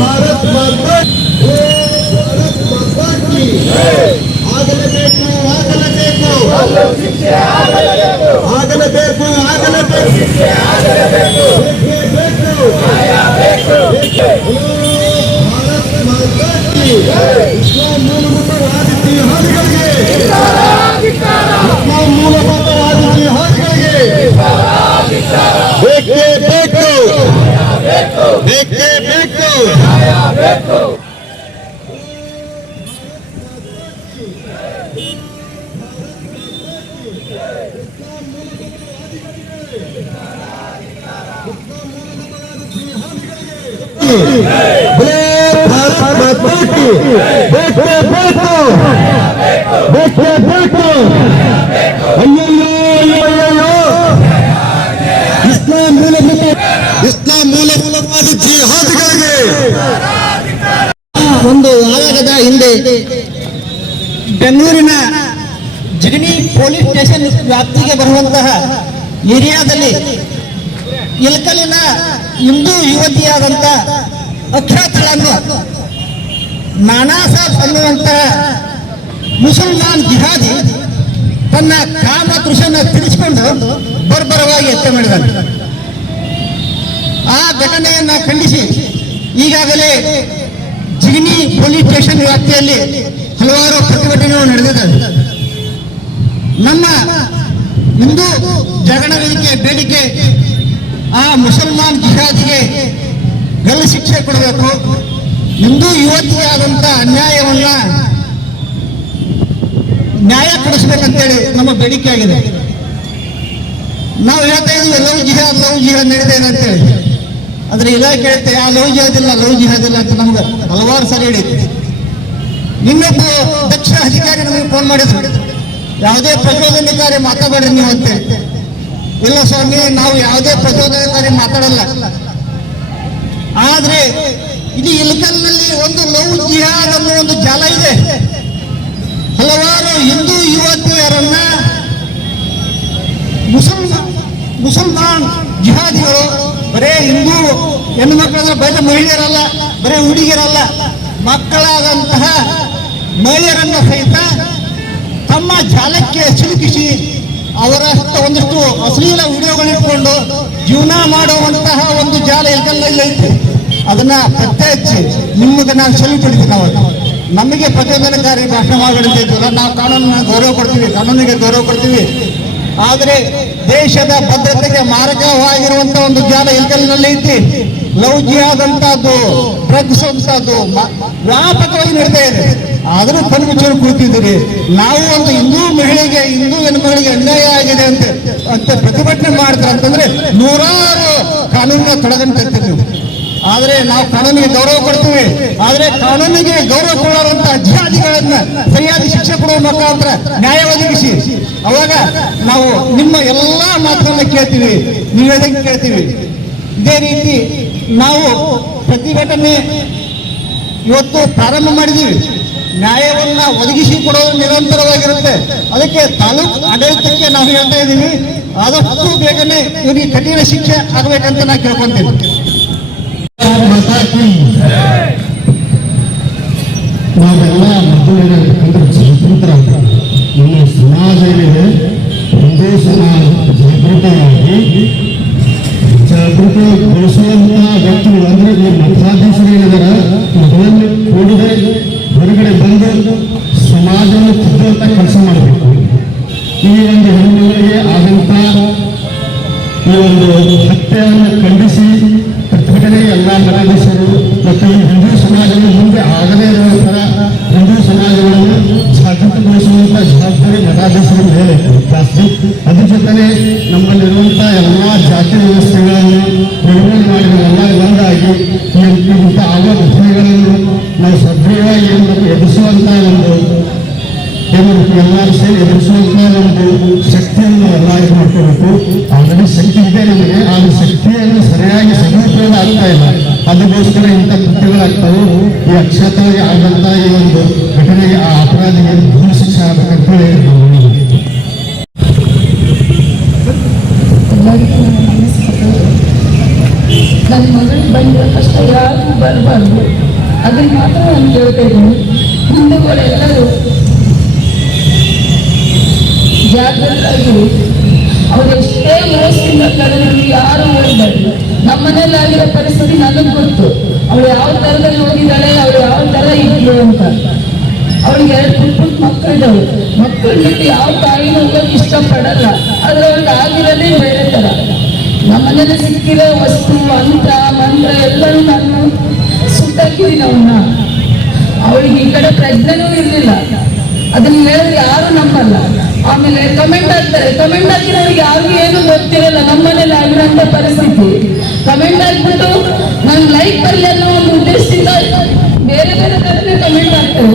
ಭಾರತ್ ಮಾತಾ ಕಿ ಆಗಲೇಬೇಕು ಆಗಲೇಬೇಕು ಆಗಲೇಬೇಕು ಆಗಲೇಬೇಕು ಭಾರತ್ ಮಾತಾ ಕಿ ಇಸ್ಲಾಂ ಮೂಲಭೂತವಾದಿ ಜಿಹಾದಿಗಳಿಗೆ ಇಸ್ಲಾಂ ಮೂಲಭೂತವಾದಿ ಜಿಹಾದಿಗಳಿಗೆ ಬೇಕೇ ಬೇಕು ಬೇಕೇ ಬೇಕು ಭಾರತ್ ಮಾತಾ ಕಿ ಬೇಕೇ ಬೇಕು ಬೇಕೇ ಬೇಕು ಅಯ್ಯಯ್ಯೋ ಇಸ್ಲಾಂ ಮೂಲಭೂತವಾದಿ ಜಿಹಾದಿಗಳಿಗೆ ಒಂದು ಆಯೋಗದ ಹಿಂದೆ ಬೆಂಗಳೂರಿನ ಜಿಗಣಿ ಪೊಲೀಸ್ ಸ್ಟೇಷನ್ ವ್ಯಾಪ್ತಿಗೆ ಬರುವಂತಹ ಏರಿಯಾದಲ್ಲಿ ಇಳಕಲಿನ ಹಿಂದೂ ಯುವತಿಯಾದಂಥ ಅಖ್ಯಾತಳನ್ನು ನಾನಾ ಸಾಬ್ ಅನ್ನುವಂತಹ ಮುಸಲ್ಮಾನ್ ಜಿಹಾದಿ ತನ್ನ ಕಾಮ ತೃಷನ್ನು ತಿಳಿಸಿಕೊಂಡು ಬರ್ಬರವಾಗಿ ಹತ್ಯೆ ಮಾಡಿದ್ದಾನೆ. ಆ ಘಟನೆಯನ್ನ ಖಂಡಿಸಿ ಈಗಾಗಲೇ ಜಿಗಣಿ ಪೊಲೀಸ್ ಸ್ಟೇಷನ್ ವ್ಯಾಪ್ತಿಯಲ್ಲಿ ಹಲವಾರು ಪ್ರತಿಭಟನೆಗಳು ನಡೆದಿದ್ದಾವೆ. ನಮ್ಮ ಹಿಂದೂ ಜಾಗರಣ ವೇದಿಕೆ ಬೇಡಿಕೆ ಆ ಮುಸಲ್ಮಾನ್ ಜಿಹಾದಿಗೆ ಗಲ್ಲು ಶಿಕ್ಷೆ ಕೊಡಬೇಕು, ಹಿಂದೂ ಯುವತಿಯಾದಂಥ ಅನ್ಯಾಯವನ್ನ ನ್ಯಾಯ ಕೊಡಿಸ್ಬೇಕಂತೇಳಿ ನಮ್ಮ ಬೇಡಿಕೆ ಆಗಿದೆ. ನಾವು ಹೇಳ್ತಾ ಇದ್ದೀವಿ ಲವ್ ಜಿಹಾದ್ ನಡೀತಾ ಇದೆ ಅಂತೇಳಿ, ಆದ್ರೆ ಇಲಾಖೆ ಹೇಳ್ತೆ ಆ ಲವ್ ಜಿಹಾದ್ ಇಲ್ಲ ಅಂತ ನಮ್ಗೆ ಹಲವಾರು ಸಾರಿ ಹೇಳಿದ್ವಿ. ಇನ್ನೊಬ್ಬ ದಕ್ಷ ಅಧಿಕಾರಿ ನಮಗೆ ಫೋನ್ ಮಾಡಿದ್ರು, ಯಾವುದೇ ಪ್ರಚೋದನಕಾರಿ ಮಾತಾಡಬೇಡ್ರಿ ನೀವು ಅಂತ. ಇಲ್ಲ ಸ್ವಾಮಿ, ನಾವು ಯಾವುದೇ ಪ್ರಚೋದನಕಾರಿ ಮಾತಾಡಲ್ಲ. ಆದ್ರೆ ಇದು ಇಳಕಲ್ನಲ್ಲಿ ಒಂದು ಲವ್ ಜಿಹಾದ್ ಅನ್ನೋ ಒಂದು ಜಾಲ ಇದೆ. ಹಲವಾರು ಹಿಂದೂ ಯುವತಿಯರನ್ನ ಮುಸಲ್ಮಾನ್ ಜಿಹಾದಿಗಳು ಬರೇ ಹಿಂದೂ ಹೆಣ್ಣು ಮಕ್ಕಳನ್ನ ಬರೀ ಮಹಿಳೆಯರಲ್ಲ, ಬರೀ ಹುಡುಗಿಯರಲ್ಲ, ಮಕ್ಕಳಾದಂತಹ ಮಹಿಳೆಯರನ್ನ ಸಹಿತ ತಮ್ಮ ಜಾಲಕ್ಕೆ ಸಿಲುಕಿಸಿ ಅವರ ಒಂದಷ್ಟು ಅಶ್ಲೀಲ ವಿಡಿಯೋಗಳಿಟ್ಕೊಂಡು ಜೀವನ ಮಾಡುವಂತಹ ಒಂದು ಜಾಲ ಇಳಕಲ್ನಲ್ಲಿ ಐತೆ. ಅದನ್ನ ಪತ್ತೆ ಹಚ್ಚಿ ನಿಮಗೆ ನಾವು ಸೆಲ್ಯೂಟ್ ಹೊಡಿತೀವಿ. ನಾವು ನಮಗೆ ಪ್ರಚೋದನಕಾರಿ ಭಾಷಣ ಮಾಡಲಿಲ್ಲ, ನಾವು ಕಾನೂನನ್ನ ಗೌರವ ಕೊಡ್ತೀವಿ. ಆದರೆ ದೇಶದ ಭದ್ರತೆಗೆ ಮಾರಕವಾಗಿರುವಂತ ಒಂದು ಜಾಲ ಇಳಕಲ್ಲಿನಲ್ಲಿ ಐತಿ. ಲವ್ ಜಿಹಾದ್ ಅಂತದ್ದು, ಡ್ರಗ್ಸ್ ಅಂತದ್ದು ವ್ಯಾಪಕವಾಗಿ ನಡೀತಾ ಇದೆ. ಆದರೂ ಕಣ್ಮುಚ್ಚಲು ಕುಳಿತಿದ್ದೀರಿ. ನಾವು ಒಂದು ಹಿಂದೂ ಹೆಣ್ಮಗಳಿಗೆ ಅನ್ಯಾಯ ಆಗಿದೆ ಅಂತ ಪ್ರತಿಭಟನೆ ಮಾಡ್ತಾರೆ ಅಂತಂದ್ರೆ ನೂರಾರು ಕಾನೂನಿನ ತೊಡಗಂತಿರ್ತೀವಿ ನೀವು. ಆದ್ರೆ ನಾವು ಕಾನೂನಿಗೆ ಗೌರವ ಕೊಡ್ತೀವಿ. ಆದ್ರೆ ಕಾನೂನಿಗೆ ಗೌರವ ಕೊಡುವಂತಹ ಜಿಹಾದಿಗಳನ್ನ ಸರಿಯಾದ ಶಿಕ್ಷೆ ಕೊಡುವ ಮುಖಾಂತರ ನ್ಯಾಯ ಒದಗಿಸಿ, ಅವಾಗ ನಾವು ನಿಮ್ಮ ಎಲ್ಲಾ ಮಾತನ್ನ ಕೇಳ್ತೀವಿ, ನೀವು ಹೇಳಂಗೆ ಕೇಳ್ತೀವಿ. ಇದೇ ರೀತಿ ನಾವು ಪ್ರತಿಭಟನೆ ಇವತ್ತು ಪ್ರಾರಂಭ ಮಾಡಿದ್ದೀವಿ. ನ್ಯಾಯವನ್ನ ಒದಗಿಸಿ ಕೊಡೋದು ನಿರಂತರವಾಗಿರುತ್ತೆ. ಅದಕ್ಕೆ ತಾಲೂಕು ಆಡಳಿತಕ್ಕೆ ನಾವು ಹೇಳ್ತಾ ಇದ್ದೀವಿ, ಆದಷ್ಟು ಬೇಗನೆ ಇವರಿಗೆ ಕಠಿಣ ಶಿಕ್ಷೆ ಆಗಬೇಕಂತ ನಾನು ಕೇಳ್ಕೊಂತೀನಿ. ನಾವೆಲ್ಲ ಮಕ್ಕಳಿರತಕ್ಕಂಥ ಜಾಗೃತರ ನಮ್ಮ ಸಮಾಜ ಏನಿದೆ, ಹಿಂದೂ ಸಮಾಜ ಜಾಗೃತಿಗೊಳಿಸುವಂತ ವ್ಯಕ್ತಿಗಳು ಅಂದ್ರೆ ಈ ಮಠಾಧೀಶರು ಏನಿದಾರ ಮೊದಲನ್ನು ಕೂಡದೆ ಹೊರಗಡೆ ಬಂದು ಸಮಾಜವನ್ನು ತಿದ್ದುವಂತ ಕೆಲಸ ಮಾಡಬೇಕು. ಈ ಒಂದು ಹೆಣ್ಮಗಳಿಗೆ ಆದಂತ ಈ ಒಂದು ಹತ್ಯೆಯನ್ನು ಖಂಡಿಸಿ ಪ್ರತಿಭಟನೆ ಎಲ್ಲ ಮಠಾಧೀಶರು ಮತ್ತು ಈ ಹಿಂದೂ ಸಮಾಜವನ್ನು ಮುಂದೆ ಆಗದೇ ಇರುವ ಥರ ಹಿಂದೂ ಸಮಾಜವನ್ನು ಜಾಗೃತಗೊಳಿಸುವಂತ ಜವಾಬ್ದಾರಿ ಮಠಾಧೀಶರ ಮೇಲೆ ಜಾಸ್ತಿ. ಅದ್ರ ಜೊತೆಗೆ ನಮ್ಮಲ್ಲಿರುವಂಥ ಎಲ್ಲ ಜಾತಿ ವ್ಯವಸ್ಥೆಗಳನ್ನು ನಿರ್ವಹಣೆ ಮಾಡಿದ ಎಲ್ಲ ಒಂದಾಗಿ ಇಂಥ ಆಗುವ ಘಟನೆಗಳನ್ನು ನಾವು ಸದೃಢವಾಗಿ ಎದುರಿಸುವಂತ ಒಂದು ಎಲ್ಲರೂ ಸೇರಿ ಎದುರಿಸುವಂತ ಒಂದು ಶಕ್ತಿಯನ್ನು ಎಲ್ಲ ಇದು ಮಾಡ್ಕೋಬೇಕು. ಆಲ್ರೆಡಿ ಶಕ್ತಿ ಇದೆ ನಮಗೆ, ಆ ಶಕ್ತಿಯನ್ನು ಸರಿಯಾಗಿ ಸದುಪಯೋಗ ಆಗ್ತಾ ಇಲ್ಲ. ಅದಕ್ಕೋಸ್ಕರ ಇಂಥ ಕೃತ್ಯಗಳಾಗ್ತಾವೆ. ಈ ಅಕ್ಷತವಾಗಿ ಆದಂತ ಈ ಒಂದು ಘಟನೆಗೆ ಆ ಅಪರಾಧಿಗೆ ಗೂಢ ಶಿಕ್ಷೆ ಆಗಬೇಕಂತ ಹೇಳಿ ಎಲ್ಲರಿಗೂ ನಮಸ್ಕಾರ. ನನ್ನ ಮಗಳಿಗೆ ಬಂದಿರೋ ಕಷ್ಟ ಯಾರಿಗೂ ಬರಬಾರ್ದು. ಅದನ್ನ ಮಾತ್ರ ನಾನು ಕೇಳ್ತಾ ಇದ್ದೀನಿ. ಹಿಂದೂಗಳೆಲ್ಲರೂ ಜಾಗೃತರಾಗಿರಿ. ಅವ್ರು ಎಷ್ಟೇ ಮನಸ್ಸಿಂದ ಕರೆದ್ರು ಯಾರು ಹೋಗ್ಬಾರ್ದು. ನಮ್ಮನೇಲಿ ಆಗಿರೋ ಪರಿಸ್ಥಿತಿ ನನಗೆ ಗೊತ್ತು. ಅವಳು ಯಾವ ಥರದಲ್ಲಿ ಹೋಗಿದ್ದಾಳೆ, ಅವಳು ಯಾವ ಥರ ಇದ್ಲು ಅಂತ. ಅವಳಿಗೆ 2 ಪುಟ್ಟ ಮಕ್ಕಳಿದ್ದಾವೆ. ಮಕ್ಕಳ ಜೊತೆ ಯಾವ ತಾಯಿನೂ ಹೋಗೋಕೆ ಇಷ್ಟಪಡಲ್ಲ. ಆದ್ರೆ ಅವಳಿಗೆ ಆಗಿರೋದೇ ಬೇರೆ ಥರ. ನಮ್ಮನೇಲಿ ಸಿಕ್ಕಿರೋ ವಸ್ತು, ಮಂತ್ರ ಎಲ್ಲರೂ ನಾನು ಸುಟ್ಟಾಕಿದ್ದೀನಿ ಅವನ್ನ. ಅವಳಿಗೆ ಈ ಕಡೆ ಪ್ರಜ್ಞೆನೂ ಇರಲಿಲ್ಲ. ಅದನ್ನ ಹೇಳಿದ್ರೆ ಯಾರು ನಂಬಲ್ಲ. ಆಮೇಲೆ ಕಮೆಂಟ್ ಹಾಕ್ತಾರೆ. ಕಮೆಂಟ್ ಹಾಕಿರೋರಿಗೆ ಯಾರಿಗೂ ಏನು ಗೊತ್ತಿರಲ್ಲ. ನಮ್ಮನೇಲಿ ಆಗಿರೋಂಥ ಪರಿಸ್ಥಿತಿ. ಕಮೆಂಟ್ ಹಾಕ್ಬಿಟ್ಟು ನಾನು ಲೈಕ್ ಬರಲಿ ಅನ್ನೋ ಒಂದು ಉದ್ದೇಶದಿಂದ ಬೇರೆ ಬೇರೆ ಥರನೇ ಕಮೆಂಟ್ ಹಾಕ್ತಾರೆ.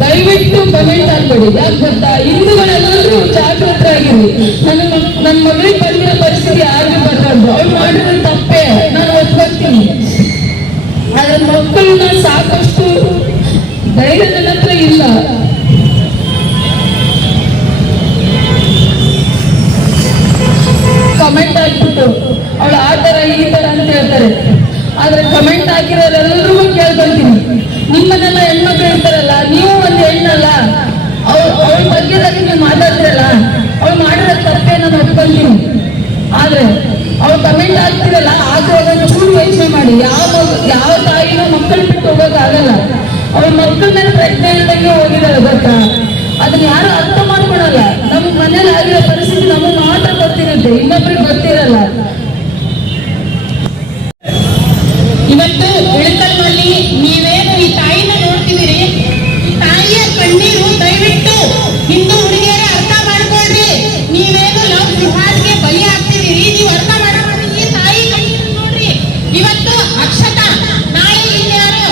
ದಯವಿಟ್ಟು ಕಮೆಂಟ್ ಹಾಕ್ಬೇಡಿ. ಯಾಕೆ ಗೊತ್ತಾ, ಹಿಂದೂಗಳೆಲ್ಲರೂ ಜಾಗೃತರಾಗಿರಿ. ನನ್ನ ಮಗಳಿಗೆ ಬಂದಿರೋ ಪರಿಸ್ಥಿತಿ ಯಾರಿಗೂ ಬರಬಾರ್ದು. ಅವ್ರು ಮಾಡಿರೋ ತಪ್ಪೇ, ನಾನು ಒಪ್ಕೊಳ್ತೀನಿ. ಆದ್ರೆ ಮಕ್ಕಳನ್ನ ಸಾಕಷ್ಟು ಧೈರ್ಯ ನನ್ನ ಹತ್ರ ಇಲ್ಲ. ಕಮೆಂಟ್ ಹಾಕ್ಬಿಟ್ಟು ಅವಳು ಆ ಥರ ಈ ಥರ ಅಂತ ಹೇಳ್ತಾರೆ. ಆದ್ರೆ ಕಮೆಂಟ್ ಹಾಕಿರೋರೆಲ್ಲರಿಗೂ ಕೇಳ್ಕೊಳ್ತೀನಿ, ನಿಮ್ಮನ್ನೆಲ್ಲ ಹೆಣ್ಮಕ್ಳು ಇರ್ತಾರಲ್ಲ, ನೀವು ಒಂದು ಹೆಣ್ಣಲ್ಲ, ಅವಳ ಬಗ್ಗೆದಾಗಿ ನೀವು ಮಾತಾಡ್ತಿರಲ್ಲ, ಅವಳು ಮಾಡಿರೋ ತಪ್ಪೇ ನಾನು ಒಪ್ಕೊಳ್ತೀನಿ. ಆದ್ರೆ ಅವಳು ಕಮೆಂಟ್ ಹಾಕ್ತಿರಲ್ಲ, ಆಗುವಾಗ ಚೂರು ಯೋಚನೆ ಮಾಡಿ. ಯಾವ ತಾಯಿನೂ ಮಕ್ಕಳು ಬಿಟ್ಟು ಹೋಗೋಕ್ಕಾಗಲ್ಲ. ಅವಳ ಮಕ್ಕಳ ಮೇಲೆ ಪ್ರಜ್ಞೆ ಇಲ್ದಂಗೆ ಹೋಗಿದ್ದಾರೆ ಗೊತ್ತಾ. ಅದನ್ನ ಯಾರು ಅರ್ಥ ಮಾಡ್ಕೊಳಲ್ಲ. ನಮ್ಗೆ ಮನೇಲಿ ಆಗಿರೋ ಪರಿಸ್ಥಿತಿ ನಮಗೆ ಮಾತ್ರ ಗೊತ್ತಿರುತ್ತೆ, ಇನ್ನೊಬ್ರಿಗೆ ಗೊತ್ತಿರಲ್ಲ. ಇವತ್ತು ಇಳಕಲ್ನಲ್ಲಿ ನೀವೇನು ಈ ತಾಯಿನ ನೋಡ್ತಿದ್ದೀರಿ, ಈ ತಾಯಿಯ ಕಣ್ಣೀರು ದಯವಿಟ್ಟು ಹಿಂದೂ ಹುಡುಗಿಯರೇ ಅರ್ಥ ಮಾಡ್ಕೊಳ್ರಿ. ನೀವೇನು ಲವ್ ಜಿಹಾದ್ಗೆ ಬಲಿ ಆಗ್ತಿದ್ದೀರಿ, ನೀವು ಅರ್ಥ ಮಾಡ್ಕೊಳ್ರಿ. ಈ ತಾಯಿ ಕಣ್ಣೀರು ನೋಡ್ರಿ. ಇವತ್ತು ಅಕ್ಷತಾ, ನಾಳೆ ಇನ್ಯಾರು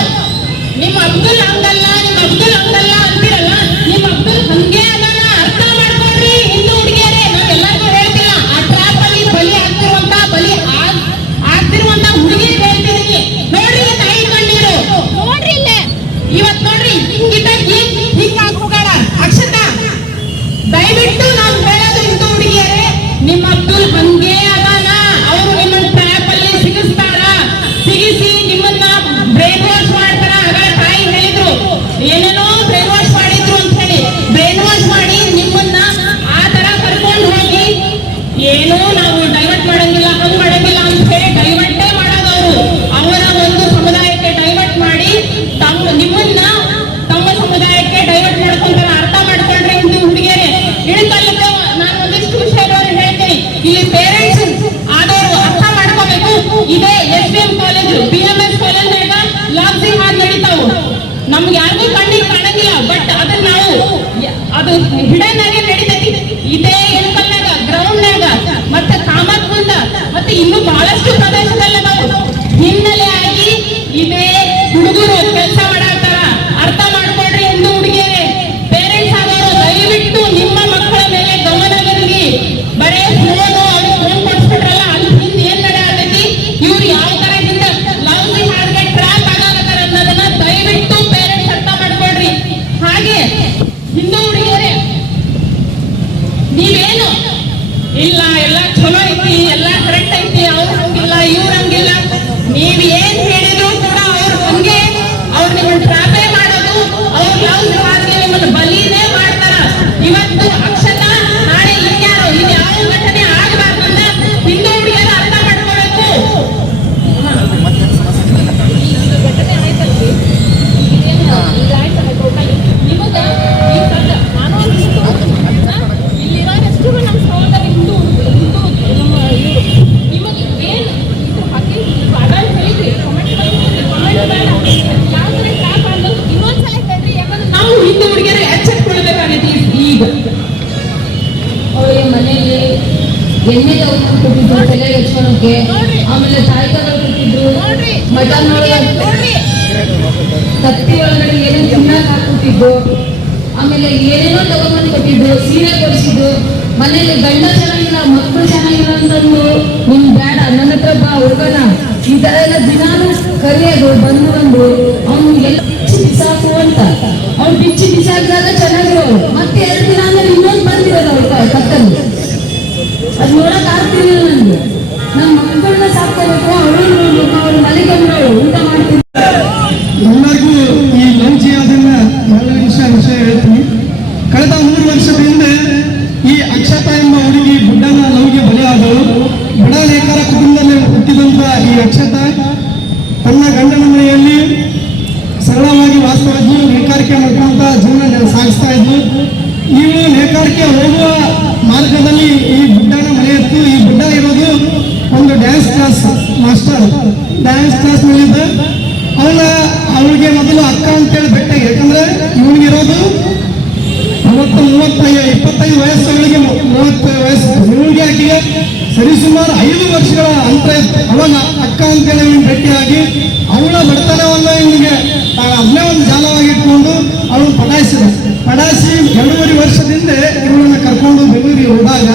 ನಿಮ್ಮ ಅಬ್ದುಲ್ ಹಂಗಲ್ಲ, ನಿಮ್ಮ ಅಬ್ದುಲ್ ಹಂಗಲ್ಲ ಅಂತಿರಲ್ಲ, ನಿಮ್ಮ ಅಬ್ದುಲ್ ಹಂಗೆ ಅದನ್ನ ಅರ್ಥ ಮಾಡ್ಕೊಳ್ರಿ. ಹಿಂದೂ ಹುಡುಗಿಯರೇ, ನಾನು ಎಲ್ಲರಿಗೂ ಹೇಳ್ತಿಲ್ಲ, ಆ ಟ್ರಾಪ್ ಅಲ್ಲಿ ಬಲಿ ಆಗ್ತಿರುವಂತ ಹುಡುಗಿಯರಿಗೆ ಹೇಳ್ತಿದ್ದೀನಿ. ನೋಡ್ರಿ ತಾಯಿ ಕಣ್ಣೀರು ನೋಡ್ರಿ. ಇಲ್ಲೇ ಇವತ್ ನೋಡ್ರಿ ಹಿಂಗಿದ್ದಾಗಿ ಹಿಂಗ ಹೋಗಾಳ ಅಕ್ಷತಾ. ದಯವಿಟ್ಟು ನಾನು ಹೇಳೋದು ಹಿಂದೂ ಹುಡುಗಿಯರೇ, ನಿಮ್ಮ ಅಬ್ದುಲ್ ಹಂಗೆ ಅದಾನ. ಅವರು ನಿಮ್ಮನ್ನ ಟ್ರ್ಯಾಪ್ ಅಲ್ಲಿ ಸಿಗಿಸ್ತಾರ, ಸಿಗಿಸಿ ನಿಮ್ಮನ್ನ ಬ್ರೈನ್ ವಾಶ್ ಮಾಡ್ತಾರ. ಆಗ ತಾಯಿ ಹೇಳಿದ್ರು ಏನೇನೋ ಬ್ರೈನ್ ವಾಶ್ ಮಾಡಿದ್ರು ಅಂತ ಹೇಳಿ, ಬ್ರೈನ್ ವಾಶ್ ಮಾಡಿ ನಿಮ್ಮನ್ನ ಆ ತರ ಕರ್ಕೊಂಡು ಹೋಗಿ ಏನೋ ನಾವು ಡೈವರ್ಟ್ ಮಾಡಂಗಿಲ್ಲ, ಹಂಗ್ ಮಾಡಂಗಿಲ್ಲ ಅಂತ ಹೇಳಿ ಡೈವರ್ಟೇ ಮಾಡೋದವರು. ಅವರ ಒಂದು ಸಮುದಾಯಕ್ಕೆ ಡೈವರ್ಟ್ ಮಾಡಿ ನಿಮ್ಮನ್ನ ತಮ್ಮ ಸಮುದಾಯಕ್ಕೆ ಡೈವರ್ಟ್ ಮಾಡ್ಕೊಂತಾರ. ಅರ್ಥ ಮಾಡ್ಕೊಂಡ್ರೆ ಹಿಂದೂ ಹುಡುಗಿಯರೇ. ಇಳಕಲ್ಲಕ್ಕೆ ನಾನು ಒಂದಿಷ್ಟು ವಿಷಯಗಳು ಹೇಳ್ತೀನಿ. ಇಲ್ಲಿ ಪೇರೆಂಟ್ಸ್ ಆದವರು ಅರ್ಥ ಮಾಡ್ಕೋಬೇಕು. ಇದೇ SBM ಕಾಲೇಜು, BMS ಕಾಲೇಜ್ನಾಗ ಲವ್ ಜಿಹಾದ್ ನಡೀತಾವು. ನಮ್ಗೆ ಯಾರಿಗೂ ಕಣ್ಣಿಗೆ ಕಾಣಂಗಿಲ್ಲ, ಬಟ್ ಅದನ್ನ ನಾವು ಅದು ಹಿಡನ್ ಆಗಿ ನಡೀತೈತಿ. ಇದೇ ಇಳಕಲ್ನಾಗ, ಗ್ರೌಂಡ್ನಾಗ, ಮತ್ತೆ ಕಾಮತ್ ಮುಂದ, ಮತ್ತೆ ಇನ್ನೂ ಬಹಳಷ್ಟು ಪ್ರದೇಶದಲ್ಲಿ ನಾವು ಹಿನ್ನೆಲೆ ಆಗಿ ಇದೇ ಹುಡುಗರು ಕೆಲಸ ಮಾಡಾಕ್ತಾರ. ಅರ್ಥ ಮಾಡ್ಕೊಳ್ರಿ ಹಿಂದೂ ಹುಡುಗಿಯರೇ. ಪೇರೆಂಟ್ಸ್ ಆದವರು ದಯವಿಟ್ಟು ನಿಮ್ಮ ಮಕ್ಕಳ ಮೇಲೆ ಗಮನವಿರಲಿ. ಬರೇ ಫೋನು, ಅವ್ರಿಗೆ ಫೋನ್ ಕೊಡ್ಸ್ಬಿಟ್ರಲ್ಲ, ಅಲ್ಲಿ ಹಿಂದೆ ಏನ್ ನಡೆಯತೈತಿ, ಇವ್ರು ಯಾವ ತರ ಹಿಂದೆ ಲವ್ ಜಿಹಾದ್ಗೆ ಟ್ರ್ಯಾಪ್ ಆಗತ್ತಾರ ಅನ್ನೋದನ್ನ ದಯವಿಟ್ಟು ಪೇರೆಂಟ್ಸ್ ಅರ್ಥ ಮಾಡ್ಕೊಳ್ರಿ. ಹಾಗೆ ಹಿಂದೂ ಹುಡುಗಿಯರೇ, ನೀವೇನು ಇಲ್ಲ ಎಲ್ಲ ಚಲೋ ಐತಿ, ಎಲ್ಲ ಕರೆಕ್ಟ್ ಐತಿ, ಅವ್ರು ಹಂಗಿಲ್ಲ ಇವ್ರು ಹಂಗಿಲ್ಲ, ನೀವ್ ಏನ್ ಹೇಳಿದ್ರು ಕೂಡ ಅವ್ರು ಹಂಗೆ, ಅವ್ರು ನಿಮ್ಮನ್ನ ಟ್ರಾಪೇ ಮಾಡೋದು, ಅವ್ರು ಲವ್ ಜಿಹಾದ್ಗೆ ನಿಮ್ಮನ್ನ ಬಲಿನೇ ಮಾಡ್ತಾರ. ಇವತ್ತು ಅಕ್ಷತಾ, ನಾಳೆ ಇನ್ಯಾರು, ಇನ್ಯಾವ ಘಟನೆ ಆಗಬಾರ್ದಂದ ಹಿಂದೂ ಹುಡುಗಿಯರು ಅರ್ಥ ಮಾಡ್ಕೋಬೇಕು. ಘಟನೆ ಆಯ್ತಲ್ರಿ, ನಿಮಗ ಈ ನಾನು ಇಲ್ಲಿರೋರೆಷ್ಟು ನಮ್ಮ ಸಹೋದರ ಹಿಂದೂ ನಮ್ಮ ನಿಮಗೆ ಏನು ಇದು ಹಾಕಿ ಅಡಲ್ ಹೇಳಿದ್ರಿ ಕಮೆಂಟ್ ಬೇಡ ಯಾವ ಥರ ಟ್ರಾಪ್ ಆಗೋದು ಇನ್ನೊಂದ್ಸಲ ಹೇಳ್ರಿ. ಯಾಕಂದ್ರೆ ನಾವು ಹಿಂದೂ ಹುಡುಗಿಯರು ಎಚ್ಚೆತ್ಕೊಳ್ಬೇಕಾಗೈತಿ. ಈಗ ಅವಳಿಗೆ ಮನೆಯಲ್ಲಿ ಎಣ್ಣೆ ಕೊಟ್ಟಿದ್ರು ತಲೆ ಹಚ್ಕೊಳಕ್ಕೆ, ಆಮೇಲೆ ತಾಯಿಗಳು ಕೊಟ್ಟಿದ್ರು, ಮಟನ್ ಒಳಗಡೆ ಕತ್ತಿ ಒಳಗಡೆ ಏನೇನು ತಿನ್ನಕ್ ಹಾಕ್ಬಿಟ್ಟಿದ್ದು, ಆಮೇಲೆ ಏನೇನೋ ತಗೊಂಡ್ಬಂದು ಕೊಟ್ಟಿದ್ದು, ಸೀರೆ ಕೊಡಿಸಿದ್ದು. ಮನೇಲಿ ಗಂಡ ಚೆನ್ನಾಗಿಲ್ಲ, ಮಕ್ಕಳು ಚೆನ್ನಾಗಿಲ್ಲ ಅಂತಂದು ನಿಮ್ ಬೇಡ, ನನ್ನ ಹತ್ರ ಬಾ ಹುಡುಗನ, ಈ ತರ ಎಲ್ಲ ದಿನಾನು ಕರೆಯೋದು, ಬಂದು ಅವ್ನು ಎಲ್ಲ ಬಿಸಾಕು ಅಂತ. ಅವ್ನು ಬಿಚ್ಚಿ ಬಿಸಾಕಿದಾಗ ಚೆನ್ನಾಗಿರೋರು, ಮತ್ತೆ 2 ದಿನ ಆದ್ಮೇಲೆ ಇನ್ನೊಂದು ಬಂದಿರೋದು ಅವ್ರ ಕತ್ತಲ್ಲಿ. ಅದು ನೋಡಕ್ ಆಗ್ತಿರ್ಲಿಲ್ಲ ನನ್ಗೆ. ನಮ್ಮ ಮಕ್ಕಳನ್ನ ಸಾಕ್ಕೋಬೇಕು, ಅವಳು ಸಾಗಿಸ್ತಾ ಇದ್ವು. ನೀವು ನೇಕಾರಕ್ಕೆ ಹೋಗುವ ಮಾರ್ಗದಲ್ಲಿ ಈ ಬುಡ್ಡನ ಮನೆ ಇತ್ತು. ಈ ಬುಡ್ಡ ಇರೋದು ಒಂದು dance class master, dance class ನಲ್ಲಿದ್ದ. ಅವಳಿಗೆ ಮೊದಲು ಅಕ್ಕ ಅಂತೇಳಿ ಬೆಟ್ಟ, ಯಾಕಂದ್ರೆ ಇವನಿಗಿರೋದು 25 ವಯಸ್ಸು, ಅವಳಿಗೆ 30 ವಯಸ್ಸು. ಇವಳಿಗೆ ಆಕೆಗೆ ಸರಿಸುಮಾರು 5 ವರ್ಷಗಳ ಅಂತರ ಇತ್ತು. ಅವಾಗ ಅಕ್ಕ ಅಂತೇಳಿ ಇವನು ಭೇಟಿಯಾಗಿ ಅವಳ ಬಡತನವನ್ನ ಇವನಿಗೆ ಅದನ್ನೇ ಒಂದು ಜಾಲವಾಗಿಟ್ಕೊಂಡು ಅವಳು ಪಡಾಯಿಸಿ 2.5 ವರ್ಷದಿಂದ ಇವಳನ್ನ ಕರ್ಕೊಂಡು ಬೆಂಗಳೂರಿಗೆ ಹೋದಾಗ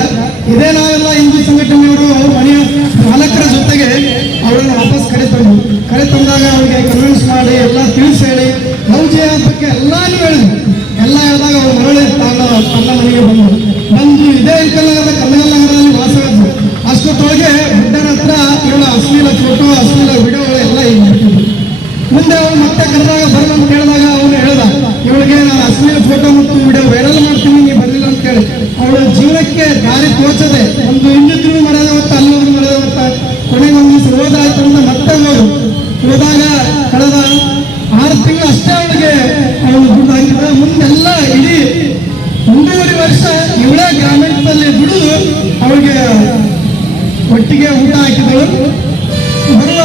ಇದೇ ನಾವೆಲ್ಲ ಹಿಂದೂ ಸಂಘಟನೆಯವರು ಅವ್ರ ಮನೆಯ ಮಾಲಕರ ಜೊತೆಗೆ ಅವಳನ್ನು ವಾಪಸ್ ಕರೆತಂದಾಗ ಅವಳಿಗೆ ಕನ್ವಿನ್ಸ್ ಮಾಡಿ ಎಲ್ಲ ತಿಳಿಸಿ ಹೇಳಿ ಲವ್ ಜಿಹಾದ್ ಬಗ್ಗೆ ಎಲ್ಲಾನು ಹೇಳಿದಾಗ ಅವಳು ಮರಳಿ ತನ್ನ ಮನೆಗೆ ಬಂದು ಇದೇ ಇಲ್ಕಲ್ನಗರದ ಕನ್ನಗಲ್ನಗರದಲ್ಲಿ ವಾಸವಿದ್ದು. ಅಷ್ಟೊತ್ತೊಳಗೆ ಬುಡ್ಡನ ಹತ್ರ ಇವಳ ಅಶ್ಲೀಲ ಫೋಟೋ, ಅಶ್ಲೀಲ ವಿಡಿಯೋಗಳು ಎಲ್ಲ ಈಗ ಬಿಟ್ಟಿದ್ದು. ಮುಂದೆ ಅವಳು ಮತ್ತೆ ಕರೆದಾಗ ಬರಲ್ಲ ಅಂತ ಹೇಳಿದಾಗ ಅವನು ಹೇಳ್ದ, ಇವಳಿಗೆ ನಾನು ಅಶ್ಲೀಲ ಫೋಟೋ ಮತ್ತು ವಿಡಿಯೋ ವೈರಲ್ ಮಾಡ್ತೀನಿ, ನೀವು ಬರಲಿಲ್ಲ ಅಂತ ಹೇಳಿ. ಅವಳ ಜೀವನಕ್ಕೆ ದಾರಿ ತೋಚದೆ ಒಂದು ಇನ್ನಿದ್ರು ಮರದ ಹೊತ್ತ ಅಲ್ಲೊಂದು ಮರದ ಹೊತ್ತ ಕೊನೆಗೆ ಒಂದು ದಿವಸ ಹೋದಾಯ್ತು ಅಂತ ಮತ್ತೆ ಹೋದಾಗ ಕಳೆದ 6 ತಿಂಗಳು ಅಷ್ಟೇ ಅವಳು ದುಡ್ಡು ಹಾಕಿದ. ಮುಂದೆಲ್ಲ ಇಡೀ 1.5 ವರ್ಷ ಇವಳೇ ಗ್ರಾಮೀಣದಲ್ಲಿ ದುಡಿದು ಅವಳಿಗೆ ಒಟ್ಟಿಗೆ ಊಟ ಹಾಕಿದಳು. ಬರುವ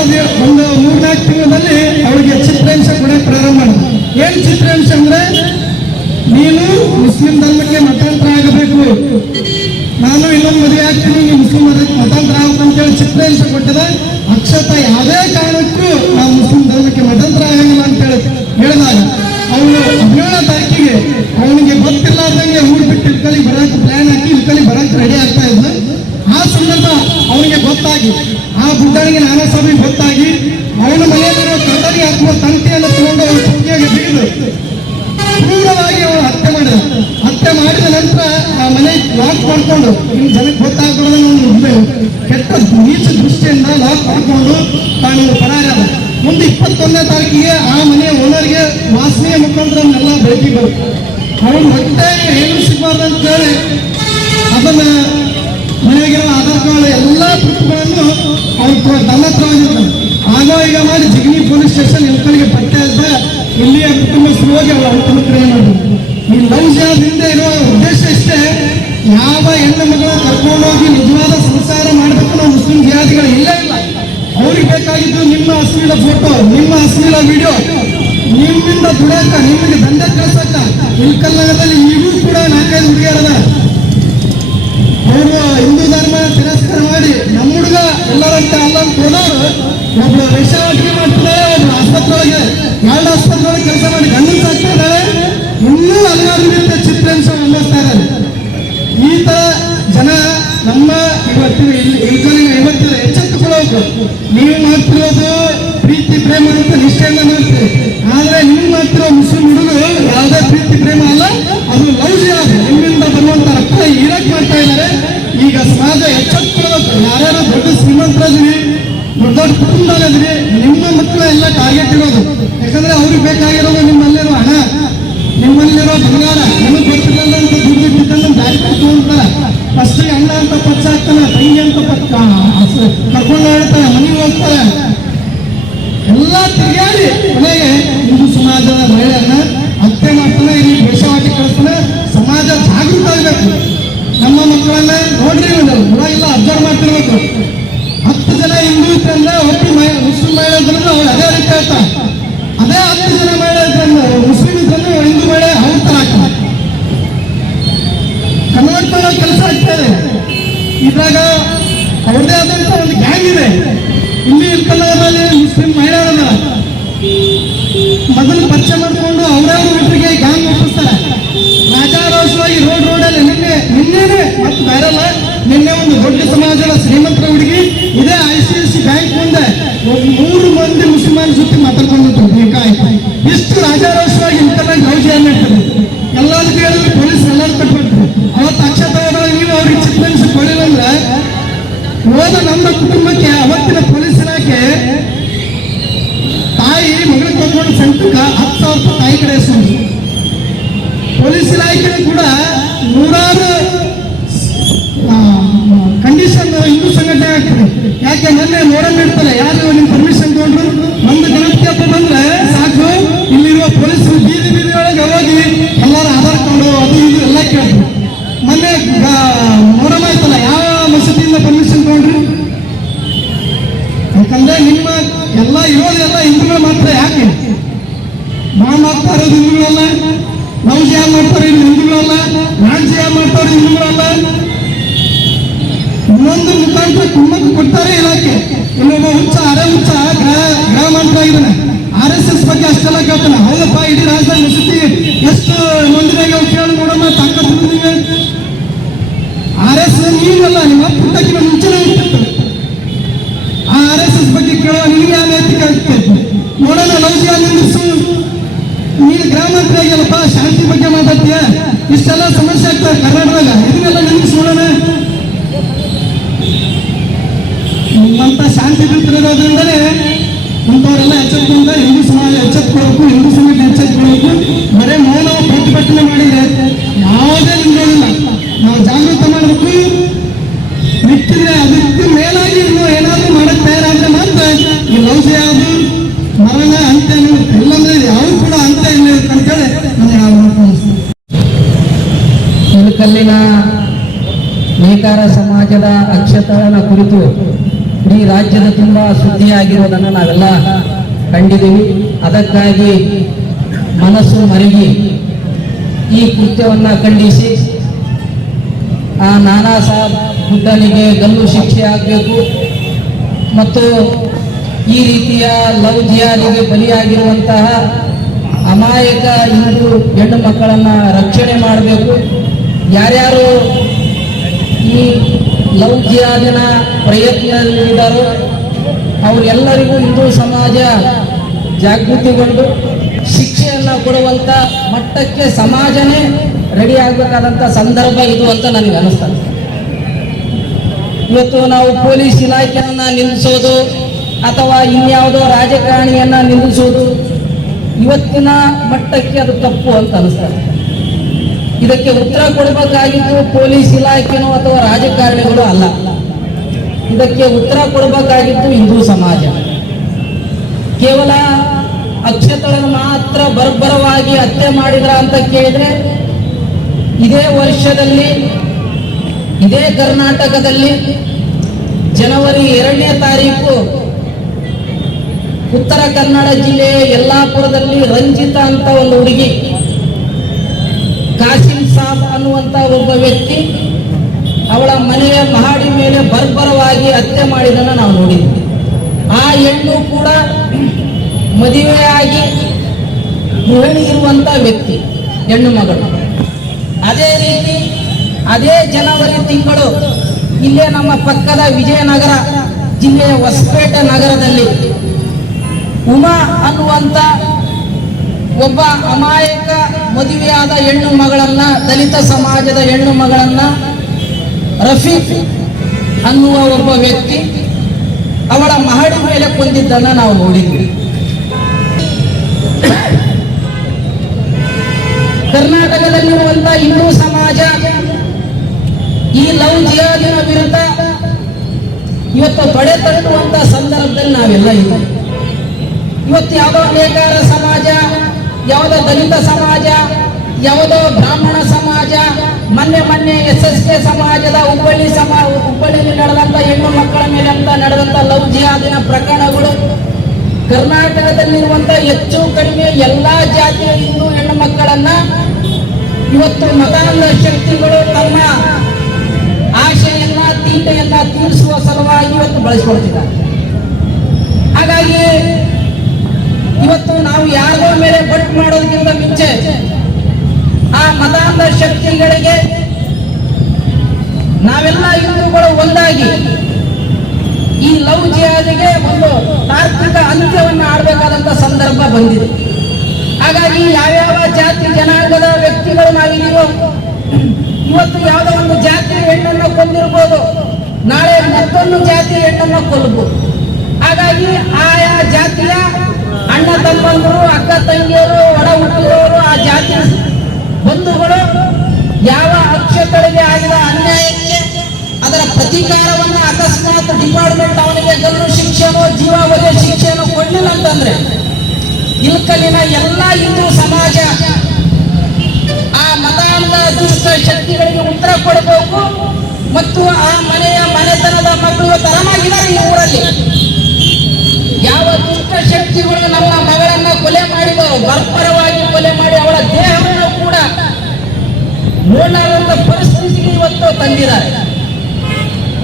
ಒಂದು 3-4 ತಿಂಗಳಲ್ಲಿ ಅವಳಿಗೆ ಚಿತ್ರಾಂಶ ಕೊಡಕ್ಕೆ ಪ್ರಾರಂಭ ಮಾಡಿದ. ಏನ್ ಚಿತ್ರಾಂಶ ಅಂದ್ರೆ, ನೀನು ಮುಸ್ಲಿಂ ಧರ್ಮಕ್ಕೆ ಮತಾಂತರ ಆಗಬೇಕು, ನಾನು ಇನ್ನೊಂದು ಮದುವೆ ಆಗ್ತೀನಿ, ನೀವು ಮುಸ್ಲಿಂ ಮತಾಂತರ ಆಗಬೇಕಂತೇಳಿ ಚಿತ್ರಾಂಶ ಕೊಟ್ಟಿದ. ಅಕ್ಷತ ಯಾವುದೇ ಕಾರಣಕ್ಕೂ ನಾವು ಮುಸ್ಲಿಂ ಧರ್ಮಕ್ಕೆ ಮತಾಂತರ ಆಗಂಗಿಲ್ಲ ಅಂತೇಳಿ ಹೇಳಿದಾಗ ಅವನು 17ನೇ ತಾರೀಕಿಗೆ ಅವನಿಗೆ ಗೊತ್ತಿಲ್ಲಾರ್ದಂಗೆ ಊರು ಬಿಟ್ಟು ಇಲ್ಕಲಿಗೆ ಬರಕ್ಕೆ ಪ್ಲಾನ್ ಹಾಕಿ ಇಲ್ಕಲಿಗೆ ಬರಕ್ಕೆ ರೆಡಿ ಆಗ್ತಾ ಇದ್ದ. ಆ ಸಂದರ್ಭ ಅವನಿಗೆ ಗೊತ್ತಾಗಿ, ಆ ಬುಡ್ಡನಿಗೆ ನಾನಾ ಸ್ವಾಮಿ ಗೊತ್ತಾಗಿ ಅವನ ಮನೆಯಲ್ಲಿರೋ ಕಟರಿಗೆ ಹಾಕುವ ತಂತಿಯನ್ನು ತಗೊಂಡು ಅವನ ಕುತ್ತಿಗೆಗೆ ಬಿಗಿದು ಕ್ರೂರವಾಗಿ ಅವನು ಹತ್ಯೆ ಮಾಡಿದ ನಂತರ ಆ ಮನೆ ಲಾಕ್ ಮಾಡ್ಕೊಂಡು ಇನ್ನು ಜನಕ್ಕೆ ಗೊತ್ತಾಗ್ಬಾರ್ದು ಕೆಟ್ಟ ನೀಚ ದೃಷ್ಟಿಯಿಂದ ಲಾಕ್ ಮಾಡ್ಕೊಂಡು ತಾನು ಪರಾರಾದ. ಮುಂದೆ 21ನೇ ತಾರೀಕಿಗೆ ಆ ಮನೆಯ ಓನರ್ಗೆ ವಾಸನೆಯ ಮುಖಾಂತರ ಅವನ್ನೆಲ್ಲ ಬೆಳಕಿಗೆ ಬರುತ್ತೆ. ಅವನು ಹೊಟ್ಟೆಗೆ ಏನು ಸಿಗಬಾರ್ದು ಅಂತ ಹೇಳಿ ಅದನ್ನ ಮನೆಯಾಗಿರೋ ಆಧಾರ್ ಕಾರ್ಡ್ ಎಲ್ಲ ಪ್ರೂಫ್ಗಳನ್ನು ಅವನು ತನ್ನ ಹತ್ರ ಹೋಗಿರ್ತಾನೆ. ಆಗ ಈಗ ಮಾಡಿ ಜಿಗಣಿ ಪೊಲೀಸ್ ಸ್ಟೇಷನ್ ಎಲ್ಕರಿಗೆ ಪತ್ತೆ ಇದ್ದ ಇಲ್ಲಿಯ ಕುಟುಂಬಸ್ಥರು ಅವಳ ಅಂತಿಮಕ್ರಿಯೆ ಮಾಡಿದ್ರು. ಈ ಲವ್ ಜಿಹಾದ್ರಿಂದ ಇರುವ ಉದ್ದೇಶ ಇಷ್ಟೇ, ಯಾವ ಹೆಣ್ಣು ಮಗಳ ಕರ್ಕೊಂಡೋಗಿ ನಿಜವಾದ ಸಂಸಾರ ಮಾಡಬೇಕು ನಾವು ಮುಸ್ಲಿಂ ಜಿಹಾದಿಗಳು ಇಲ್ಲ. ಅವ್ರಿಗೆ ಬೇಕಾಗಿದ್ದು ನಿಮ್ಮ ಅಶ್ಲೀಲ ಫೋಟೋ, ನಿಮ್ಮ ಅಶ್ಲೀಲ ವಿಡಿಯೋ, ನಿಮ್ಮಿಂದ ದುಡಕ, ನಿಮಗೆ ದಂಧೆ ಕಳ್ಸಕ್ಕ. ಇಲ್ಕಲ್ನಗರದಲ್ಲಿ ಈಗೂ ಕೂಡ 4-5 ಹುಡುಗಿಯರದ ಅವರು ಹಿಂದೂ ಧರ್ಮ ತಿರಸ್ಕಾರ ಮಾಡಿ ನಮ್ಮ ಹುಡುಗ ಎಲ್ಲರಂತ ಅಲ್ಲ ಅಂತ ಹೋದವರು ಒಬ್ಳು ವೇಷವಾಟಿಕೆ ಮಾಡ್ತಾರೆ, ಒಬ್ಳು ಆಸ್ಪತ್ರೆಯೊಳಗೆ 2 ಆಸ್ಪತ್ರೆಯೊಳಗೆ ಕೆಲಸ ಮಾಡಿ ಗಂಡನ್ ಸಾಕ್ತಾ ಇದ್ದಾಳೆ. ಇನ್ನೂ ಹಲವಾರು ರೀತಿಯ ಚಿತ್ರಾಂಶ ಹೊಂದಿಸ್ತಾ ಇದ್ದಾರೆ. ಈ ತರ ಜನ ನಮ್ಮ ಇವತ್ತಿನ ಎಚ್ಚೆತ್ತುಕೊಳ್ಳಬೇಕು. ನೀವು ಮಾಡ್ತಿರೋದು ಪ್ರೀತಿ ಪ್ರೇಮ ಅಂತ ನಿಷ್ಠೆಯಿಂದ ಮಾಡ್ತೀರಿ, ಆದ್ರೆ ನೀವು ಮಾಡ್ತಿರೋ ಮುಸ್ಲಿಂ ಹುಡುಗರು ಯಾವುದೇ ಪ್ರೀತಿ ಪ್ರೇಮ ಅಲ್ಲ, ಅದು ಲವ್ ಜಿಹಾದ್. ನಿಮ್ಮಿಂದ ಬರುವಂತ ರಕ್ತ ಹೀರಕ್ ಮಾಡ್ತಾ ಇದ್ದಾರೆ. ಈಗ ಸಮಾಜ ಎಚ್ಚೆತ್ತುಕೊಳ್ಳಬೇಕು. ಯಾರ್ಯಾರು ದೊಡ್ಡ ಶ್ರೀಮಂತರಿದ್ರಿ, ದೊಡ್ಡ ಕುಟುಂಬದಲ್ಲಿದ್ರಿ, ನಿಮ್ಮ ಮಕ್ಕಳ ಎಲ್ಲ ಟಾರ್ಗೆಟ್ ಇರೋದು. ಯಾಕಂದ್ರೆ ಅವ್ರಿಗೆ ಬೇಕಾಗಿರೋದು ನಿಮ್ಮಲ್ಲಿರೋ ಹಣ, ನಿಮ್ಮಲ್ಲಿರೋ ಬಂಗಾರ. ನಿಮಗೆ ಗೊತ್ತಿಲ್ಲ ಅಂತ ದುಡ್ಡು ಬಿದ್ದನ್ನು ದಾರಿ ಕಟ್ಕೊಂಡ್ತಾರೆ. ಫಸ್ಟ್ ಅಣ್ಣ ಅಂತ ಪಚ್ಚ ಹಾಕ್ತಾನೆ, ತಂಗಿ ಅಂತ ಕರ್ಕೊಂಡು ಹೇಳ್ತಾರೆ, ಮನೆಗೆ ಹೋಗ್ತಾರೆ, ಎಲ್ಲ ತಿರುಗಾಡಿ ಕೊನೆಗೆ ಹಿಂದೂ ಸಮಾಜದ ಮಹಿಳೆಯನ್ನ ಹತ್ಯೆ ಮಾಡ್ತಾನೆ, ಇಲ್ಲಿ ವೇಷವಾಟಿ ಕಳಿಸ್ತಾನೆ. ಸಮಾಜ ಜಾಗೃತ ಆಗಬೇಕು. ನಮ್ಮ ಮಕ್ಕಳನ್ನ ನೋಡ್ರಿ, ಊರಾಗೆಲ್ಲ ಅಬ್ಸರ್ವ್ ಮಾಡ್ತಿರ್ಬೇಕು. 10 ಜನ ಹಿಂದೂ ಇದ್ರಿಂದ ಒಬ್ಬರು ಮುಸ್ಲಿಂ ಮಹಿಳೆ ಇದ್ರಿಂದ ಅವಳು ಅದೇ ರೀತಿ ಹೇಳ್ತಾರೆ. ಅದೇ 10 ಜನ ಮಹಿಳೆ ಇದ್ರಿಂದ ಮುಸ್ಲಿಂ ಇದ್ರಿಂದ ಹಿಂದೂ ಮಹಿಳೆ ಅವ್ರ ತರ ಆಗ್ತದೆ. ಕನ್ವರ್ಟ್ ಮಾಡೋ ಕೆಲಸ ಆಗ್ತದೆ. ಇದ್ರಾಗ ಅವ್ರದೇ ಆದಂತ ಒಂದು ಗ್ಯಾಂಗ್ ಇದೆ. ಇಲ್ಲಿ ಇಲ್ಕಲ್ನಗರದಲ್ಲಿ ಮುಸ್ಲಿಂ ಮಹಿಳೆಯರನ್ನ ಮೊದಲು ಪರಿಚಯ ಮಾಡಿಕೊಂಡು ಅವರವ್ರ ಒಟ್ಟಿಗೆ ಗ್ಯಾಂಗ್ ಒಪ್ಪಿಸ್ತಾರೆ. ರಾಜಾರೋಷವಾಗಿ ರೋಡಲ್ಲಿ ನಿನ್ನೆನೆ ಮತ್ತು ಬೇರೆಲ್ಲ ನಿನ್ನೆ ಒಂದು ದೊಡ್ಡ ಸಮಾಜದ ಶ್ರೀಮಂತರ ಹುಡುಗಿ ಇದೇ ICICI ಬ್ಯಾಂಕ್ ಮುಂದೆ 3 ಮಂದಿ ಮುಸ್ಲಿಮರ ಜೊತೆ ಮಾತಾಡ್ಕೊಂಡಿರ್ತಾರೆ. ಬೇಕಾಯ್ತು ಇಷ್ಟು ರಾಜಾರೋಷವಾಗಿ ಇಂಟರ್ನೆಟ್ ಲವ್ ಜಿಹಾದ್ ಇರ್ತದೆ. ಎಲ್ಲದಕ್ಕೂ ಹೇಳಿದ್ರೆ ಪೊಲೀಸ್ ಎಲ್ಲರೂ ಕಟ್ಬಿಡ್ತಾರೆ. ಅವತ್ತು ಅಕ್ಷತೆ ಹೋದಾಗ ನೀವು ಅವ್ರಿಗೆ ಚಿತ್ರಾಂಶ ಕೊಡಿಲ್ಲಂದ್ರೆ ಹೋದ ನಮ್ಮ ಕುಟುಂಬಕ್ಕೆ ಅವತ್ತಿನ ಪೊಲೀಸ್ ಇಲಾಖೆ ತಾಯಿ ಮಗಳಿಗೆ ತಗೊಂಡು ಸೆಂಟ್ರಿಗೆ 10,000 ರೂಪಾಯಿ ತಾಯಿ ಕಡೆ ಎಸ್ಕೊಂಡು, ಪೊಲೀಸ್ ಇಲಾಖೆ ಕೂಡ 100 ಕಂಡೀಷನ್ ಹಿಂದೂ ಸಂಘಟನೆ ಆಗ್ತದೆ. ಯಾಕೆ ಮೊನ್ನೆ ಮೊಹರಂ ಇಡ್ತಾರೆ, ಯಾರು ನಿಮ್ ಪರ್ಮಿಷನ್ ತಗೊಂಡ್ರು, ಒಂದು ಗಣಪತಿ ಹಬ್ಬ ಬಂದ್ರೆ ಸಾಕು ಇಲ್ಲಿರುವ ಪೊಲೀಸರು ಬೀದಿ ಒಳಗೆ ಹೋಗಿ ಎಲ್ಲರ ಆಧಾರ್ ಇನ್ನೊಂದು ಮುಖಾಂತರ ಕುಮ್ಮಕ್ಕು ಕೊಡ್ತಾರೆ ಇಲಾಖೆ. ಇನ್ನೊಬ್ಬ ಹುಚ್ಚ ಅರೆ ಹುಚ್ಚ ಗೃಹ ಮಂತ್ರಿ ಆಗಿದ್ದಾನೆ, RSS ಬಗ್ಗೆ ಅಷ್ಟೆಲ್ಲ ಕೇಳ್ತಾನೆ. ಹೌದಪ್ಪ, ಇಡೀ ರಾಜಧಾನಿ ಸುತ್ತಿ ಎಷ್ಟು ಮಂದಿರಾಗ ಕೇಳಿ ನೋಡಮ್ಮ ತಾಕತ್ತು ನಿಮಗೆ. RSS ನೀವಲ್ಲ, ನಿಮ್ಮ ಪುಟ್ಟಕ್ಕಿನ ಮುಂಚೆನೇ ಇರ್ತಿರ್ತಾರೆ. ಆ RSS ಬಗ್ಗೆ ಕೇಳುವ ನಿಮಗೆ ಯಾವ ನೈತಿಕ ಆಗ್ತೈತೆ ನೋಡೋಣ. ಲವ್ ಜಿಹಾದ್ ನಿಲ್ಲಿಸು. ನೀನು ಗೃಹ ಮಂತ್ರಿ ಆಗಿಲ್ಲಪ್ಪ, ಶಾಂತಿ ಬಗ್ಗೆ ಮಾತಾಡ್ತೀಯ. ಇಷ್ಟೆಲ್ಲ ಸಮಸ್ಯೆ ಆಗ್ತದೆ ಕರ್ನಾಟಕದಾಗ, ಇದನ್ನೆಲ್ಲ ನಿಲ್ಲಿಸಿ ನೋಡೋಣ. ನಿಮ್ಮಂತ ಶಾಂತಿ ಬಿಟ್ಟಿರೋದ್ರಿಂದಲೇ ಇಂಥವರೆಲ್ಲ ಎಚ್ಚೆತ್ಕೊಂಡ ಹಿಂದೂ ಸಮಾಜ ಎಚ್ಚೆತ್ಕೊಳ್ಬೇಕು, ಹಿಂದೂ ಸಮಾಜ ಎಚ್ಚೆತ್ಕೊಳ್ಬೇಕು. ಬರೇ ಮೌನ ಪ್ರತಿಭಟನೆ ಮಾಡಿದ್ರೆ ಯಾವುದೇ ನಿಲ್ಲೋದಿಲ್ಲ. ನಾವು ಜಾಗೃತ ಮಾಡಬೇಕು. ಬಿಟ್ಟಿದ್ರೆ ಅದಕ್ಕೆ ಮೇಲಾಗಿ ಇನ್ನು ಏನಾದ್ರೂ ಮಾಡಕ್ ತಯಾರಾದ್ರೆ ಮಾತ್ರ ಈ ಲವ್ ಜಿಹಾದ್ ಮರಣ ಅಂತ ಇಲ್ಲಂದ್ರೆ ಯಾವುದು ಕೂಡ ಅಂತ ಇಲ್ಲ ಅಂತೇಳಿ ನನಗೆ ಅನಿಸ್ತದೆ. ಇಳಕಲ್ಲಿನ ನೇಕಾರ ಸಮಾಜದ ಅಕ್ಷತಳನ ಕುರಿತು ಇಡೀ ರಾಜ್ಯದ ತುಂಬ ಸುದ್ದಿಯಾಗಿರೋದನ್ನು ನಾವೆಲ್ಲ ಕಂಡಿದ್ದೀವಿ. ಅದಕ್ಕಾಗಿ ಮನಸ್ಸು ಮರುಗಿ ಈ ಕೃತ್ಯವನ್ನು ಖಂಡಿಸಿ ಆ ನಾನಾ ಸಾಹೇಬ್ ಗುಡ್ಡನಿಗೆ ಗಲ್ಲು ಶಿಕ್ಷೆ ಆಗಬೇಕು ಮತ್ತು ಈ ರೀತಿಯ ಲವ್ ಜಿಹಾದಿಗೆ ಬಲಿಯಾಗಿರುವಂತಹ ಅಮಾಯಕ ಹಿಂದೂ ಹೆಣ್ಣು ಮಕ್ಕಳನ್ನು ರಕ್ಷಣೆ ಮಾಡಬೇಕು. ಯಾರ್ಯಾರು ಈ ಲವ್ ಜಿಹಾದಿನ ಪ್ರಯತ್ನದಲ್ಲಿದ್ದಾರೋ ಅವರೆಲ್ಲರಿಗೂ ಹಿಂದೂ ಸಮಾಜ ಜಾಗೃತಿಗೊಂಡು ಶಿಕ್ಷೆಯನ್ನು ಕೊಡುವಂಥ ಮಟ್ಟಕ್ಕೆ ಸಮಾಜನೇ ರೆಡಿ ಆಗಬೇಕಾದಂಥ ಸಂದರ್ಭ ಇದು ಅಂತ ನನಗೆ ಅನಿಸ್ತದೆ. ಇವತ್ತು ನಾವು ಪೊಲೀಸ್ ಇಲಾಖೆಯನ್ನು ನಿಲ್ಲಿಸೋದು ಅಥವಾ ಇನ್ಯಾವುದೋ ರಾಜಕಾರಣಿಯನ್ನು ನಿಲ್ಲಿಸೋದು ಇವತ್ತಿನ ಮಟ್ಟಕ್ಕೆ ಅದು ತಪ್ಪು ಅಂತ ಅನಿಸ್ತದೆ. ಇದಕ್ಕೆ ಉತ್ತರ ಕೊಡಬೇಕಾಗಿದ್ದು ಪೊಲೀಸ್ ಇಲಾಖೆನೋ ಅಥವಾ ರಾಜಕಾರಣಿಗಳು ಅಲ್ಲ. ಇದಕ್ಕೆ ಉತ್ತರ ಕೊಡಬೇಕಾಗಿದ್ದು ಹಿಂದೂ ಸಮಾಜ. ಕೇವಲ ಅಕ್ಷತಳನ್ನು ಮಾತ್ರ ಬರ್ಬರವಾಗಿ ಹತ್ಯೆ ಮಾಡಿದ್ರ ಅಂತ ಕೇಳಿದ್ರೆ, ಇದೇ ವರ್ಷದಲ್ಲಿ ಇದೇ ಕರ್ನಾಟಕದಲ್ಲಿ ಜನವರಿ 2ನೇ ತಾರೀಕು ಉತ್ತರ ಕನ್ನಡ ಜಿಲ್ಲೆಯ ಯಲ್ಲಾಪುರದಲ್ಲಿ ರಂಜಿತಾ ಅಂತ ಒಂದು ಹುಡುಗಿ, ಕಾಸಿಂ ಸಾಬ್ ಅನ್ನುವಂತ ಒಬ್ಬ ವ್ಯಕ್ತಿ ಅವಳ ಮನೆಯ ಮಹಡಿ ಮೇಲೆ ಬರ್ಬರವಾಗಿ ಹತ್ಯೆ ಮಾಡಿದನ್ನು ನಾವು ನೋಡಿದ್ವಿ. ಆ ಹೆಣ್ಣು ಕೂಡ ಮದುವೆಯಾಗಿ ಗೃಹಿಣಿ ಇರುವಂತ ವ್ಯಕ್ತಿ, ಹೆಣ್ಣು ಮಗಳು. ಅದೇ ರೀತಿ ಅದೇ ಜನವರಿ ತಿಂಗಳು ಇಲ್ಲೇ ನಮ್ಮ ಪಕ್ಕದ ವಿಜಯನಗರ ಜಿಲ್ಲೆಯ ಹೊಸಪೇಟೆ ನಗರದಲ್ಲಿ ಉಮಾ ಅನ್ನುವಂತ ಒಬ್ಬ ಅಮಾಯಕ ಮದುವೆಯಾದ ಹೆಣ್ಣು ಮಗಳನ್ನ, ದಲಿತ ಸಮಾಜದ ಹೆಣ್ಣು ಮಗಳನ್ನ ರಫೀಕ್ ಅನ್ನುವ ಒಬ್ಬ ವ್ಯಕ್ತಿ ಅವಳ ಮಹಡಿ ಮೇಲೆ ಕೊಂದಿದ್ದನ್ನ ನಾವು ನೋಡಿದ್ವಿ. ಕರ್ನಾಟಕದಲ್ಲಿರುವಂತ ಹಿಂದೂ ಸಮಾಜ ಈ ಲವ್ ಜಿಹಾದಿನ ವಿರುದ್ಧ ಇವತ್ತು ತೊಡೆ ತಟ್ಟುವಂತ ಸಂದರ್ಭದಲ್ಲಿ ನಾವೆಲ್ಲ ಇದ್ದೀವಿ. ಇವತ್ತು ಯಾವುದೋ ನೇಕಾರ ಸಮಾಜ, ಯಾವುದೋ ದಲಿತ ಸಮಾಜ, ಯಾವುದೋ ಬ್ರಾಹ್ಮಣ ಸಮಾಜ, ಮೊನ್ನೆ SSK ಸಮಾಜದ ಹುಬ್ಬಳ್ಳಿಯಲ್ಲಿ ನಡೆದಂತ ಹೆಣ್ಣು ಮಕ್ಕಳ ಮೇಲೆ ಅಂತ ನಡೆದಂತ ಲವ್ ಜಿಹಾದಿನ ಪ್ರಕರಣಗಳು ಕರ್ನಾಟಕದಲ್ಲಿರುವಂತ ಹೆಚ್ಚು ಕಡಿಮೆ ಎಲ್ಲಾ ಜಾತಿಯ ಹಿಂದೂ ಹೆಣ್ಣು ಮಕ್ಕಳನ್ನ ಇವತ್ತು ಮತಾಂಧ ಶಕ್ತಿಗಳು ತಮ್ಮ ಆಶೆಯನ್ನ, ತೀಟೆಯನ್ನ ತೀರಿಸುವ ಸಲುವಾಗಿ ಇವತ್ತು ಬಳಸಿಕೊಳ್ತಿದ್ದಾರೆ. ಹಾಗಾಗಿ ಇವತ್ತು ನಾವು ಯಾರಿಗೋ ಮೇಲೆ ಬಟ್ ಮಾಡೋದಕ್ಕಿಂತ ಮುಂಚೆ ಆ ಮತಾಂಧ ಶಕ್ತಿಗಳಿಗೆ ನಾವೆಲ್ಲ ಹಿಂದೂಗಳು ಒಂದಾಗಿ ಈ ಲವ್ ಜಿಹಾದಿಗೆ ಒಂದು ತಾರ್ಕಿಕ ಅಂತ್ಯವನ್ನು ಆಡಬೇಕಾದಂತ ಸಂದರ್ಭ ಬಂದಿದೆ. ಹಾಗಾಗಿ ಯಾವ್ಯಾವ ಜಾತಿ ಜನಾಂಗದ ವ್ಯಕ್ತಿಗಳು ನಾವಿದೀವೋ, ಇವತ್ತು ಯಾವುದೋ ಒಂದು ಜಾತಿಯ ಹೆಣ್ಣನ್ನು ಕೊಂದಿರ್ಬೋದು, ನಾಳೆ ಮತ್ತೊಂದು ಜಾತಿಯ ಹೆಣ್ಣನ್ನು ಕೊಲ್ಲಬಹುದು. ಹಾಗಾಗಿ ಆಯಾ ಜಾತಿಯ ಅಣ್ಣ ತಮ್ಮಂದರು, ಅಕ್ಕ ತಂಗಿಯರು, ಒಡ ಹುಟ್ಟಿದವರು, ಆ ಜಾತಿಯ ಬಂಧುಗಳು ಯಾವ ಅಕ್ಷತೆಗಳಿಗೆ ಆಗಿದ ಅನ್ಯಾಯಕ್ಕೆ ಅದರ ಪ್ರತೀಕಾರವನ್ನು ಅಕಸ್ಮಾತ್ ಡಿಪಾರ್ಟ್ಮೆಂಟ್ ಅವನಿಗೆ ಗಲ್ಲು ಶಿಕ್ಷೆನೋ ಜೀವಾವಧಿಯ ಶಿಕ್ಷೆಯನ್ನು ಕೊಡಲಿಲ್ಲ ಅಂತಂದ್ರೆ ಇಳಕಲ್ಲಿನ ಎಲ್ಲ ಹಿಂದೂ ಸಮಾಜ ಆ ಮತಾಂಧ ದುಷ್ಟ ಶಕ್ತಿಗಳಿಗೆ ಉತ್ತರ ಕೊಡಬೇಕು. ಮತ್ತು ಆ ಮನೆತನದ ಮಕ್ಕಳು ತರಮಾಗಿದ್ದಾರೆ ಈ ಊರಲ್ಲಿ. ಯಾವ ದುಷ್ಟ ಶಕ್ತಿಗಳು ನಮ್ಮ ಮಗಳನ್ನ ಕೊಲೆ ಮಾಡಿದವರು, ಬರ್ಬರವಾಗಿ ಕೊಲೆ ಮಾಡಿ ಅವಳ ದೇಹವನ್ನು ಕೂಡ ನೋಡಲಾರದ ಪರಿಸ್ಥಿತಿಗೆ ಇವತ್ತು ತಂದಿದ್ದಾರೆ.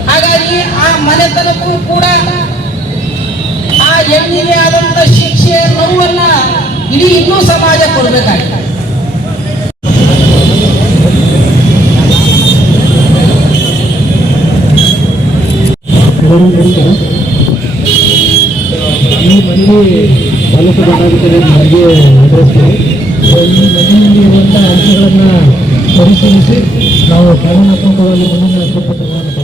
ಹಾಗಾಗಿ ಹಾಗಾಗಿ ಆ ಮನೆತನಕ್ಕೂ ಕೂಡ ಆ ಹೆಣ್ಣಿಗೆ ಆದಂತ ಶಿಕ್ಷೆ ನೋವನ್ನ ಇಡೀ ಇನ್ನೂ ಸಮಾಜ ಕೊಡ್ಬೇಕಾಗಿದೆ. ಈ ಮಂದಿ ಪಾಲಿಸಬೇಕಾಗುತ್ತದೆ ನನಗೆ ನಿರ್ವಹಿಸ್ತೀವಿ. ಈ ಮನೆಯಲ್ಲಿ ಇರುವಂತಹ ಅಂಶಗಳನ್ನು ಪರಿಶೀಲಿಸಿ ನಾವು ಕಾನೂನಾತ್ಮಕವಾಗಿ ಮುಂದಿನ ಪತ್ರಗಳನ್ನು